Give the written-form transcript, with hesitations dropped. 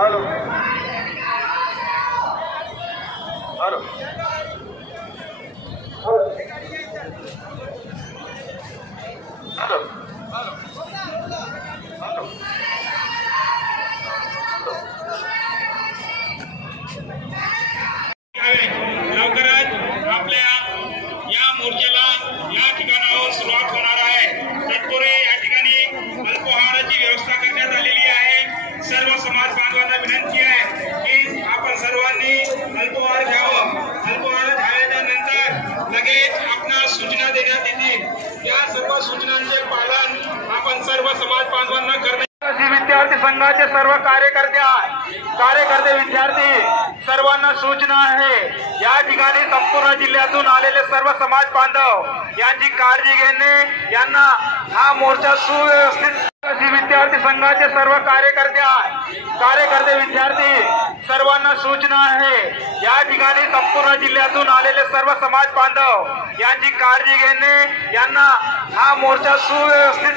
Hello hello hello hello लवकरच आपल्या या मोर्चाला या ठिकाणाहून सुरुवात होणार आहे। तत्पूर्वी या ठिकाणी अल्पाहाराची व्यवस्था करण्यात आलेली आहे। सर्व समाज बांधवांना विनंती आहे की आपण सर्वांनी अल्पाहार घ्यावं। अल्पाहार झाल्यानंतर लगेच आपणास सूचना देण्यात येतील। या सर्व सूचनांचे पालन आपण सर्व समाज बांधवांना करणे। विद्यार्थी संघाचे सर्व कार्यकर्ते विद्यार्थी सर्वांना सूचना आहे, या ठिकाणी संपूर्ण जिल्ह्यातून आलेले सर्व समाज बांधव यांची काळजी घेणे, यांना हा मोर्चा सुव्यवस्थित। विद्यार्थी संघाचे सर्व कार्यकर्ते विद्यार्थी सर्वांना सूचना आहे, या ठिकाणी संपूर्ण जिल्ह्यातून आलेले सर्व समाज बांधव यांची काळजी घेणे, यांना हा मोर्चा सुव्यवस्थित